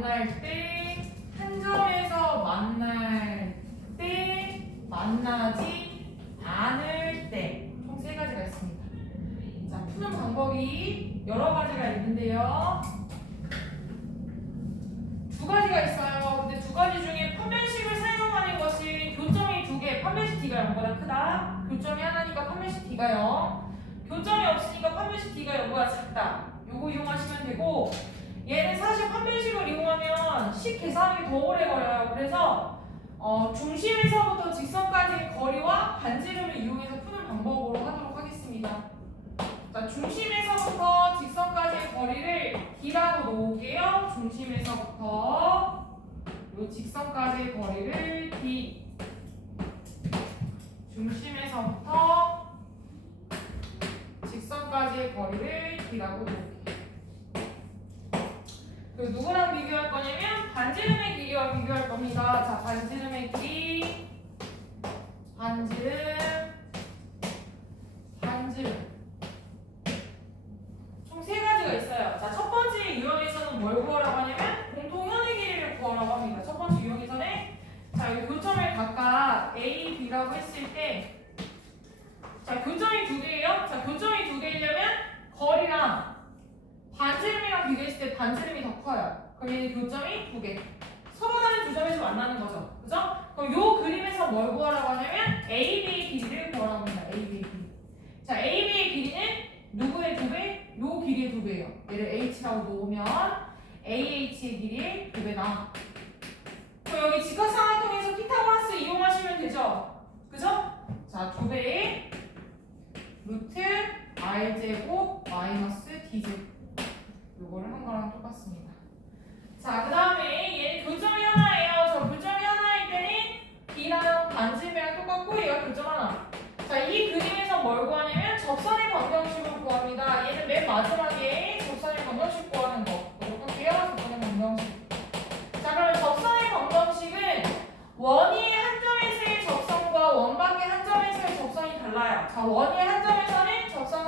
만날 때, 한 점에서 만날 때, 만나지 않을 때. 총 세 가지가 있습니다. 자, 푸는 방법이 여러 가지가 있는데요. 두 가지가 있어요. 근데 두 가지 중에 판별식을 사용하는 것이 교점이 두 개, 판별식 D가 0보다 크다. 교점이 하나니까 판별식 D가 0. 교점이 없으니까 판별식 D가 0보다 작다. 요거 이용하시면 되고, 얘는 사실 판별식을 이용하면 식 계산이 더 오래 걸려요. 그래서 중심에서부터 직선까지의 거리와 반지름을 이용해서 푸는 방법으로 하도록 하겠습니다. 자, 중심에서부터 직선까지의 거리를 D라고 놓을게요. 중심에서부터 요 직선까지의 거리를 D. 중심에서부터 직선까지의 거리를 D라고 놓을게요. 그리고 누구랑 비교할 거냐면 반지름의 길이와 비교할 겁니다. 자, 반지름의 길이, 반지름. 총 세 가지가 있어요. 자, 첫 번째 유형에서는 뭘 구하라고 하냐면 공통 현의 길이를 구하라고 합니다. 첫 번째 유형에서는 자, 이 교점을 각각 A, B라고 했을 때 자, 교점이 두 개예요. 자, 교점이 두 개이려면 거리랑 반지름이랑 비교했을 때 반지름이 더 커요. 그럼 얘는 교점이 두 개. 서로 다른 두 점에서 만나는 거죠. 그죠? 그럼 요 그림에서 뭘 구하라고 하냐면 AB의 길이를 구하라고 합니다. AB의 길이. 자, AB의 길이는 누구의 두 배? 요 길이의 두 배예요. 얘를 H라고 놓으면 AH의 길이의 두 배다. 그럼 여기 직각삼각형에서 피타고라스 이용하시면 되죠. 그죠? 자, 두 배의 루트 R제곱 마이너스 D제곱. 요거를 한 거랑 똑같습니다. 자, 그 다음에 얘는 교점이 하나예요. 저 교점이 하나일 때는 D랑 반지름이랑 똑같고 얘가 교점 하나. 자, 이 그림에서 뭘 구하냐면 접선의 방정식을 구합니다. 얘는 맨 마지막에 접선의 방정식 구하는 거 보도록 할게요. 접선의 방정식. 자, 그러면 접선의 방정식은 원위의 한 점에서의 접선과 원 밖의 한 점에서의 접선이 달라요. 자, 원위의 한 점에서는 접선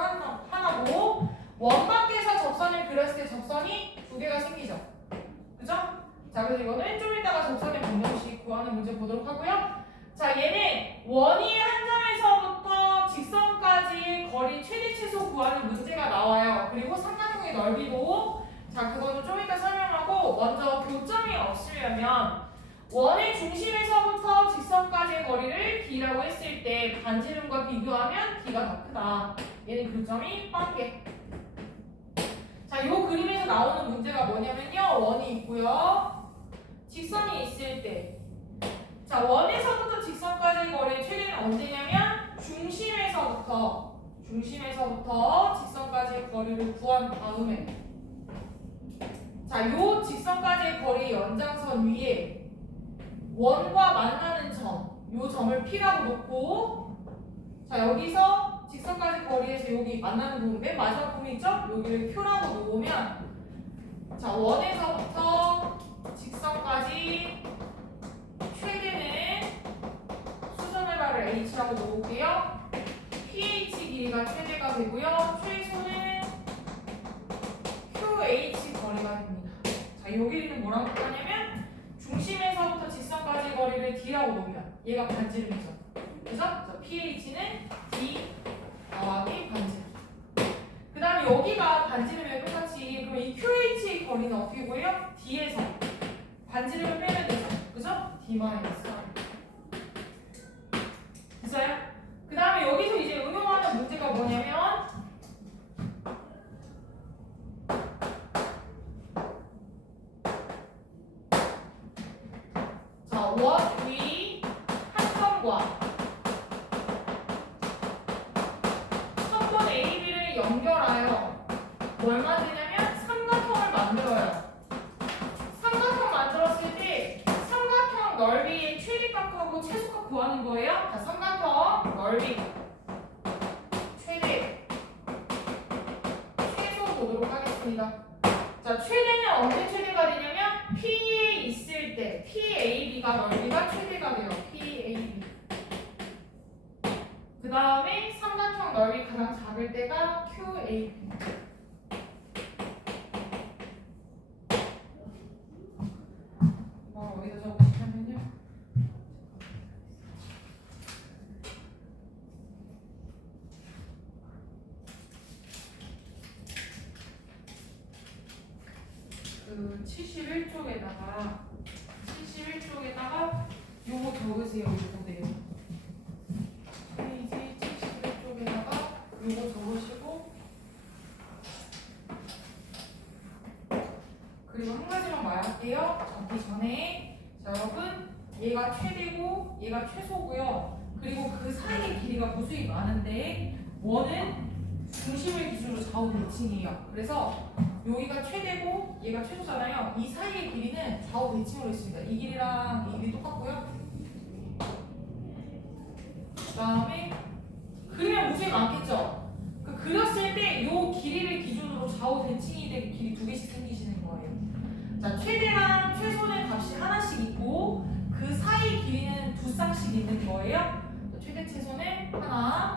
하나고 원 밖에서 접선을 그렸을 때 접선이 두 개가 생기죠. 그죠? 자, 그래서 이거는 좀 이따가 접선의 방정식 구하는 문제 보도록 하고요. 자, 얘는 원위의 한 점에서부터 직선까지 거리 최대 최소 구하는 문제가 나와요. 그리고 삼각형의 넓이도 자, 그거는 좀 이따 설명하고 먼저 교점이 없으려면 원의 중심에서부터 직선까지의 거리를 D라고 했을 때 반지름과 비교하면 D가 더 크다. 얘는 교점이 0개. 자, 요 그림에서 나오는 문제가 뭐냐면요. 원이 있고요. 직선이 있을 때. 자, 원에서부터 직선까지의 거리의 최대는 언제냐면 중심에서부터 직선까지의 거리를 구한 다음에 자, 요 직선까지의 거리 연장선 위에 원과 만나는 점, 요 점을 P라고 놓고 자, 여기서 직선까지 거리에서 여기 만나는 부분, 맨 마지막 부분 있죠? 여기를 Q라고 놓으면 자, 원에서부터 직선까지 최대는 수선의 발을 H라고 놓을게요. PH 길이가 최대가 되고요. 최소는 QH 거리가 됩니다. 자, 요 길이는 뭐라고 하냐면 중심에서부터 직선까지 거리를 D라고 놓으면 얘가 반지름이죠. 그래서 PH는 D 더하기 반지름. 그 다음에 여기가 반지름이랑 똑같이 그럼 이 QH 거리는 어떻게 보여요? D에서 반지름을 빼면 되죠. 그죠? D 마이너스 R. 됐어요? 그 다음에 여기서 이제 응용하는 문제가 뭐냐면 자, 원 위 한 점과 선분 AB를 연결하여 뭘 만드냐면 삼각형을 만들어요. 삼각형 만들었을 때 삼각형 넓이의 최대값하고 최소값 구하는 거예요. 자, 삼각형 넓이 최대 최소 보도록 하겠습니다. 자, 최대는 언제 최대가 되냐면 P에 있을 때 PAB가 넓이가 최대가 돼요. PAB. 그 다음에 삼각형 넓이 가장 작을 때가 QAB. 어디다 적으시냐면요. 그 71쪽에다가 요거 적으세요. 요거네요. 페이지 71쪽에다가 요거 적으시고 그리고 한 가지만 말할게요. 적기 전에 자, 여러분 얘가 최대고 얘가 최소고요. 그리고 그 사이의 길이가 무수히 많은데 원은 중심을 기준으로 좌우 대칭이에요. 그래서 여기가 최대고 얘가 최소잖아요. 이 사이의 길이는 좌우 대칭으로 있습니다. 이 길이랑 이 길이 똑같고요. 그 다음에 그리면 무수히 많겠죠? 그렸을 때 이 길이를 기준으로 좌우 대칭이 되는 길이 두 개씩 생기시는 거예요. 자, 최대랑 최소는 값이 하나씩 있고 그 사이 길이는 두 쌍씩 있는 거예요. 자, 최대 최소는 하나.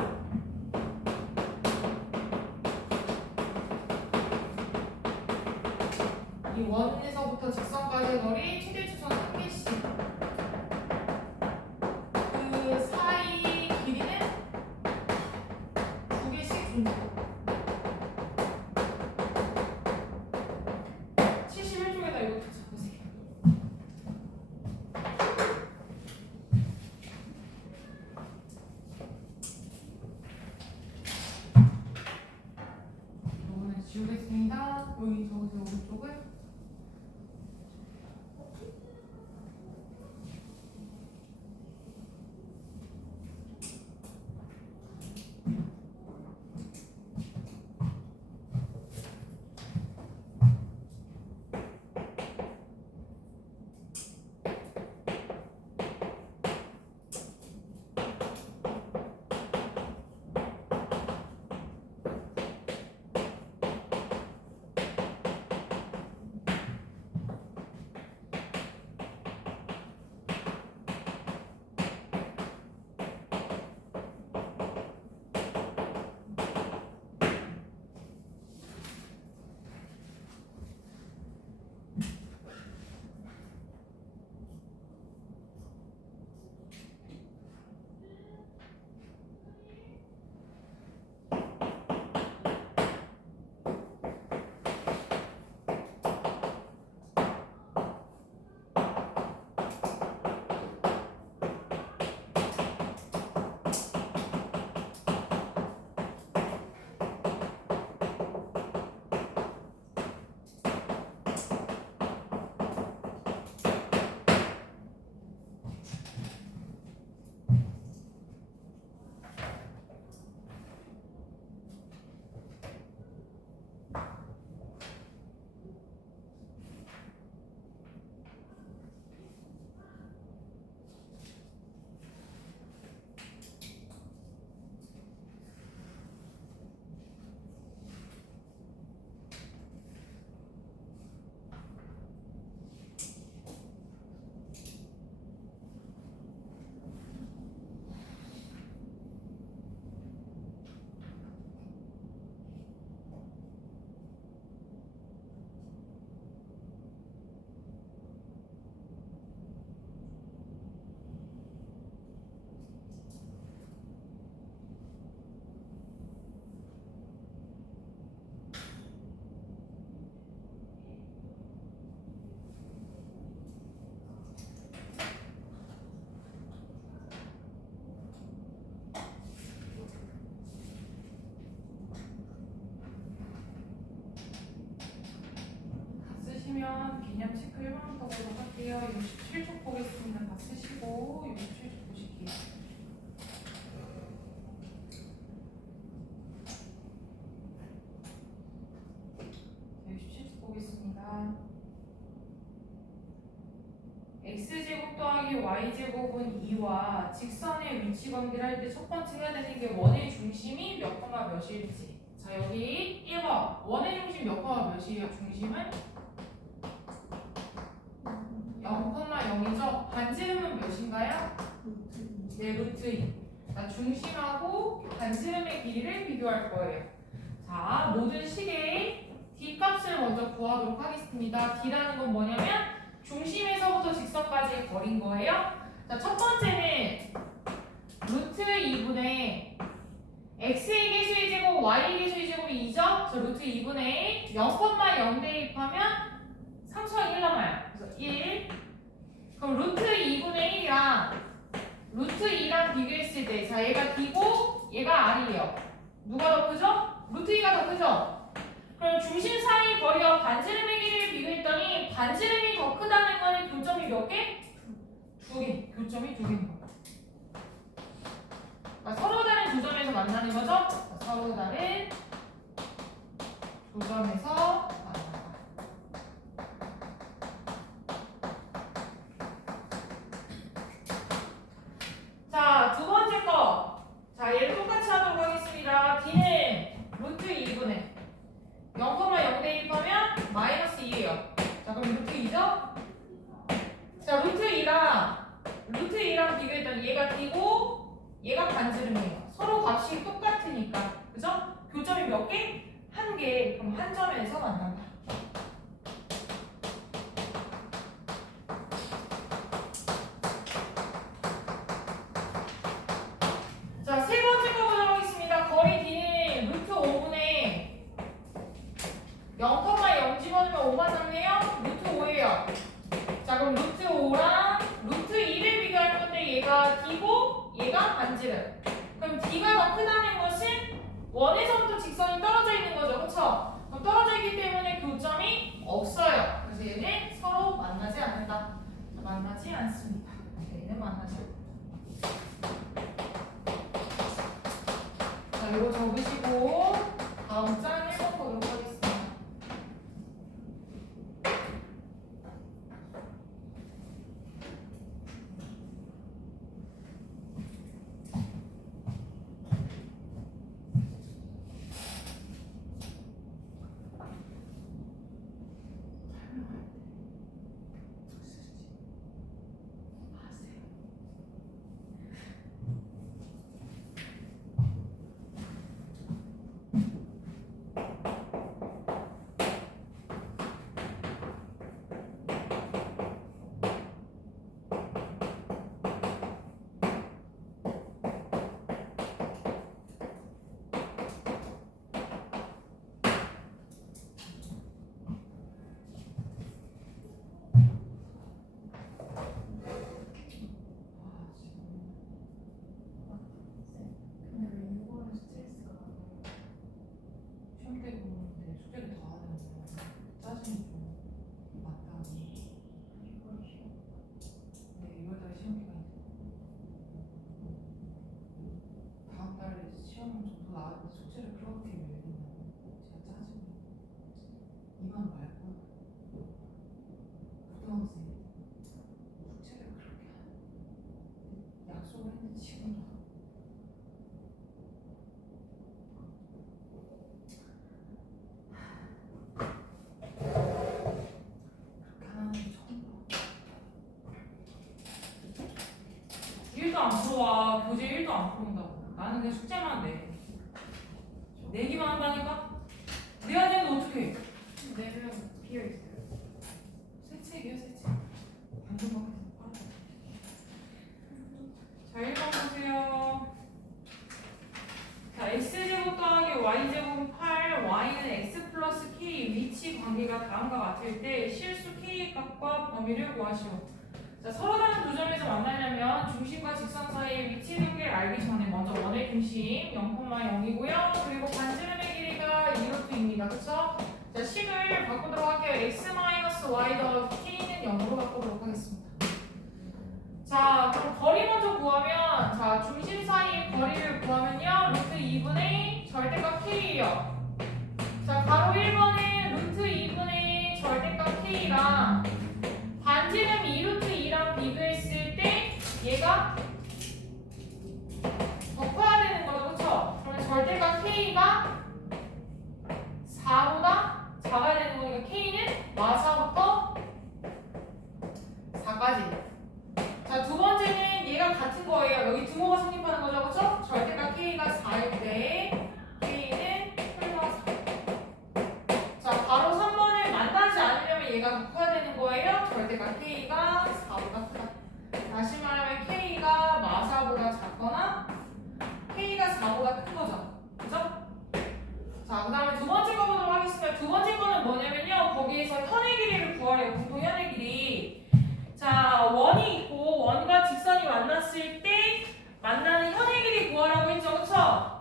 이 원에서부터 직선까지의 거리 최대 최소는 한 개씩. 그 사이 길이는 두 개씩 준다. 71쪽에다 이거 다 적으세요. 이거는 지우겠습니다. 여기 적으세요. 오른쪽을. 쓰시면 개념 체크 1번부터 보도록 할게요. 67쪽 보겠습니다. 다 쓰시고 67쪽 보실게요. 네, 67쪽 보겠습니다. x제곱 더하기 y제곱은 2와 직선의 위치 관계를 할 때 첫 번째 해야 되는 게 원의 중심이 몇 콤마 몇일지. 자, 여기 1번 원의 중심 몇 콤마 몇이에요? 중심은 0,0이죠? 반지름은 몇인가요? 네, 루트 2. 자, 중심하고 반지름의 길이를 비교할 거예요. 자, 모든 식의 D값을 먼저 구하도록 하겠습니다. D라는 건 뭐냐면 중심에서부터 직선까지의 거리인 거예요. 자, 첫 번째는 루트 2분의 x의 개수의 제곱, y의 개수의 제곱이 2죠? 그래서 루트 2분의 0,0 대입하면 상수항 1 남아요. 그래서 1. 그럼 루트 2분의 1이랑 루트 2랑 비교했을 때, 자, 얘가 D고 얘가 R이에요. 누가 더 크죠? 루트 2가 더 크죠? 그럼 중심 사이 거리와 반지름의 길이를 비교했더니 반지름이 더 크다는 거는 교점이 몇 개? 2개. 교점이 2개인 거예요. 그러니까 서로 다른 두 점에서 만나는 거죠? 자, 서로 다른 두 점에서 만난다. 자, 두 번째 거. 자, 얘를 똑같이 하도록 하겠습니다. D는 루트 2분의 0,0 대입하면 마이너스 2예요. 자, 그럼 루트 2죠? 자, 루트 2랑 비교했더니 얘가 D고 얘가 반지름이에요. 서로 값이 똑같으니까. 그죠? 교점이 몇 개? 한 개. 그럼 한 점에서 만난다. 자, 세 번째 거 보도록 하겠습니다. 거리 D는 루트 5분의 0,0 집어넣으면 5만 남네요. 루트 5예요. 자, 그럼 루트 5랑 루트 2를 비교할 건데 얘가 D고 얘가 반지름. 그럼 D가 더 크다는 것은 원에서부터 직선이 떨어져 있는 거죠. 그렇죠? 그럼 떨어져 있기 때문에 교점이 없어요. 그래서 얘는 서로 만나지 않는다. 자, 만나지 않습니다. 얘는 만나지 않는다. 자, 이거 적으시고 다음 장 1번 보도록 하겠습니다. 안 풀어와. 교재 1도 안 풀어온다고. 나는 그냥 숙제만 내. 내기만 한다니까? 내야 되면 어떡해? 내면 비어있어요. 새 책이요, 새 책. 방금 막 자, 1번 보세요. 자, x제곱 더하기 y제곱 8, y는 x 플러스 k 위치 관계가 다음과 같을 때 실수 k의 값과 범위를 구하시오. 자, 서로 다른 두 점에서 만나려면 중심과 직선 사이의 위치 관계를 알기 전에 먼저 원의 중심 0,0이고요. 그리고 반지름의 길이가 2루트입니다. 그쵸? 자, 식을 바꾸도록 할게요. x-y 더하기 k는 0으로 바꾸도록 하겠습니다. 자, 그럼 거리 먼저 구하면, 자, 중심 사이의 거리를 구하면요. 루트 2분의 절대값 k예요. 자, 바로 1번에 루트 2분의 절대값 k랑 반지름 2루트 2랑 비교했을 때 얘가 더 커야 되는 거죠. 그쵸? 그러면 절대값 k가 4보다 작아야 되는 거니까 k는 마사부터 4까지. 자, 두 번째는 얘가 같은 거예요. 여기 등호가 성립하는 거죠. 그쵸? 절대값 k가 4일 때 k는 플러스 4. 자, 바로 3번을 만나지 않으려면 그러면 얘가 더 커야 되는 거예요. 절대값 K가 4보다 크다. 다시 말하면 K가 마사보다 작거나 K가 4보다 큰 거죠. 그죠? 자, 그 다음에 두 번째 거 보도록 하겠습니다. 두 번째 거는 뭐냐면요. 거기에서 현의 길이를 구하래요. 공통 현의 길이. 자, 원이 있고 원과 직선이 만났을 때 만나는 현의 길이 구하라고 했죠. 그쵸?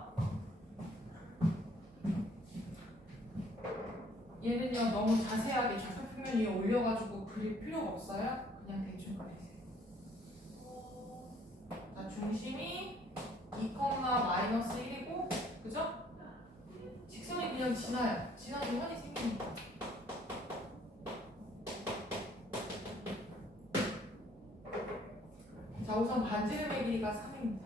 얘는요 너무 자세하게 좌표평면 위에 올려가지고 그릴 필요가 없어요. 그냥 대충 그리세요. 자, 중심이 2,-1이고 그죠? 직선이 그냥 지나요. 지나도 현이 생깁니다. 자, 우선 반지름의 길이가 3입니다.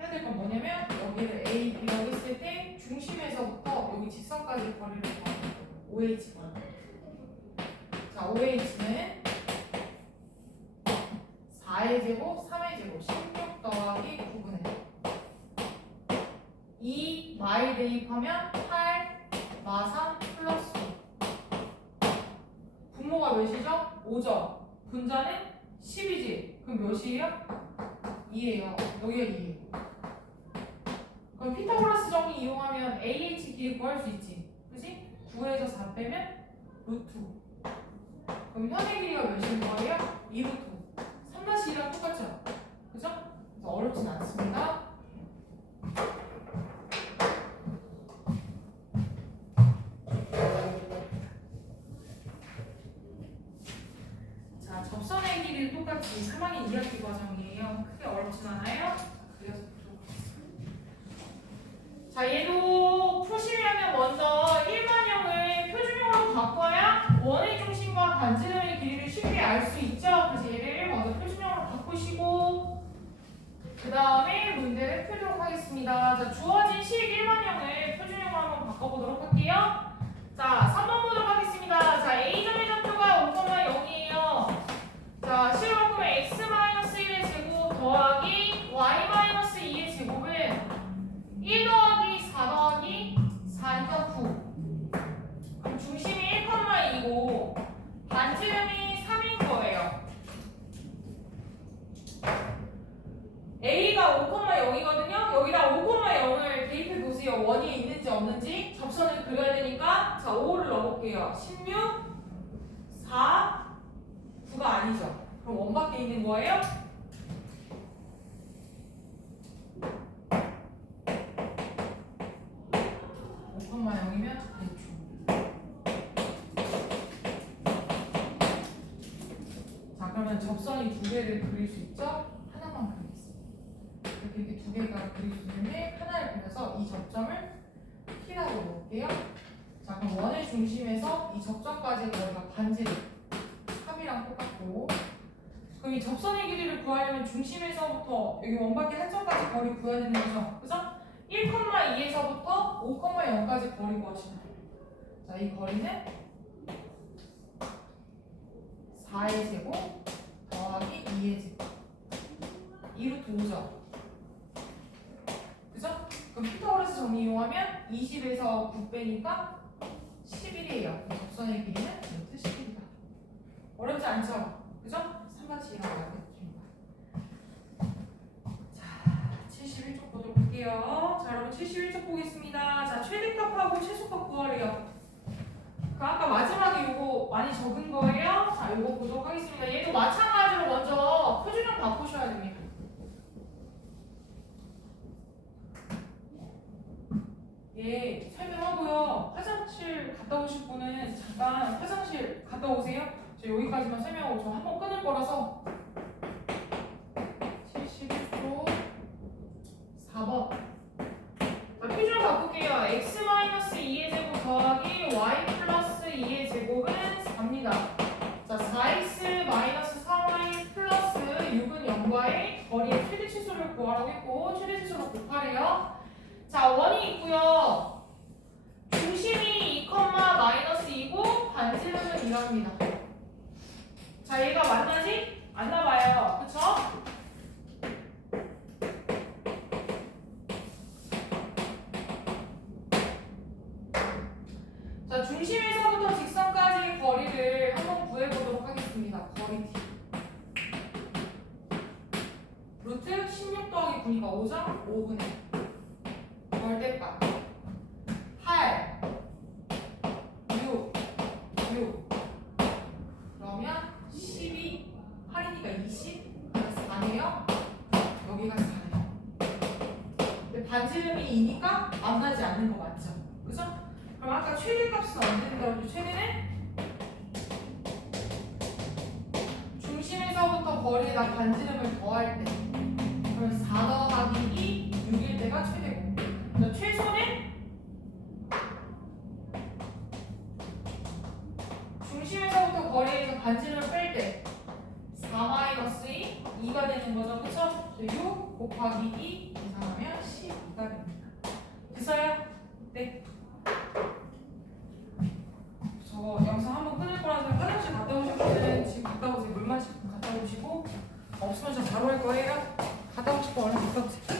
해야 될 건 뭐냐면 여기를 A, B라고 했을 때 중심에서부터 여기 직선까지 거리를 구하는 OH 거리. 자, OH는 4의 제곱, 3의 제곱, 16 더하기 9분의 2 마일 대입하면 8 마3 플러스 5. 분모가 몇이죠? 5죠. 분자는 10이지. 그럼 몇이에요? 2예요. 여기가 2예요. 그럼 피타고라스 정리 이용하면 AH 길이 구할 수 있지. 그지? 9에서 4 빼면 루트. 그럼 현의 길이가 몇인 거예요? 2루트. 3-2랑 똑같죠? 그죠? 그래서 어렵진 않습니다. 자, 접선의 길이는 똑같이 3학년 2학기 과정이에요. 크게 어렵진 않아요. 그래서 자, 얘도 푸시려면 먼저 일반형을 표준형으로 바꿔야 원의 중심과 반지름의 길이를 쉽게 알 수 있죠. 그래서 얘를 먼저 표준형으로 바꾸시고 그 다음에 문제를 풀도록 하겠습니다. 자, 주어진 식 일반형을 표준형으로 한번 바꿔보도록 할게요. 자, 3번 보도록 하겠습니다. 자, A점의 좌표가 5,0이에요. 자, 식을 바꾸면 x-1의 제곱 더하기 y-2의 제곱은 1 더하기 4 더하기 4니까 9. 그럼 중심이 1,2고 반지름이 3인 거예요. A가 5,0이거든요. 여기다 5,0을 대입해 보세요. 원이 있는지 없는지 접선을 그려야 되니까 자, 5를 넣어볼게요. 16, 4, 9가 아니죠. 그럼 원밖에 있는 거예요? 영이면 대충. 자, 그러면 접선이 두 개를 그릴 수 있죠? 하나만 그리겠습니다. 이렇게 두 개가 그릴 수 있는데 하나를 그려서 이 접점을 P라고 놓을게요. 자, 그럼 원의 중심에서 이 접점까지의 거리가 반지름 3이랑 똑같고 그럼 이 접선의 길이를 구하려면 중심에서부터 여기 원밖에 한 점까지 거리 구해야 되는 거죠. 그죠? 1,2에서부터 5,0까지 거리 구하시면 돼요. 자, 이 거리는 4의 제곱 더하기 2의 제곱 2루트 5죠. 그죠? 그럼 피타고라스 정리 이용하면 20에서 9 빼니까 11이에요. 접선의 길이는 루트 11이다. 어렵지 않죠? 그죠? 3-2라고 알겠습니다. 자, 71쪽 보도록 할게요. 자, 여러분 71쪽 보겠습니다. 자, 최대값하고 최소값 구하래요. 그 아까 마지막에 요거 많이 적은 거예요. 자, 요거 보도록 하겠습니다. 얘도 마찬가지로 먼저 표준형 바꾸셔야 됩니다. 예, 설명하고요. 화장실 갔다 오실 분은 잠깐 화장실 갔다 오세요. 저 여기까지만 설명하고 저 한번 끊을 거라서 71쪽 4번. 자, 표준형 바꿀게요. x-2의 제곱 더하기 y 플러스 2의 제곱은 4입니다. 자, 4x-4y 플러스 6은 0과의 거리의 최대 치수를 구하라고 했고 최대 치수로 곱하래요. 자, 원이 있고요. 중심이 2,-2이고 반지름은 2랍니다. 자, 얘가 만나지? 안 나봐요. 그쵸? 자, 중심에서부터 직선까지 반지름 거리를 한번 구해보도록 하겠습니다. 거리 D. 루트 16 더하기 9니까 5점 5분의 절대값 8 6 그러면 12 8이니까 20 4네요. 여기가 4네요. 근데 반지름이 2니까 만나지 않는 거 맞죠? 그죠? 그럼 아까 최대값은 언제 된다고 했죠? 최대는 중심에서부터 거리에다 반지름을 더할 때 그럼 4 더하기 2 6일 때가 최대고 그럼 최소는 중심에서부터 거리에서 반지름을 뺄 때 4-2 2가 되는 거죠. 그쵸? 6 곱하기 2 계산하면 12가 됩니다. 됐어요? 네. 저 영상 한번 끊을 거라서 화장실 갔다 오실 분들은 지금 갔다 오세요. 물만 갖다 오시고 없으면 저 바로 할 거예요. 갔다 오시고 얼른 갔다 오세요.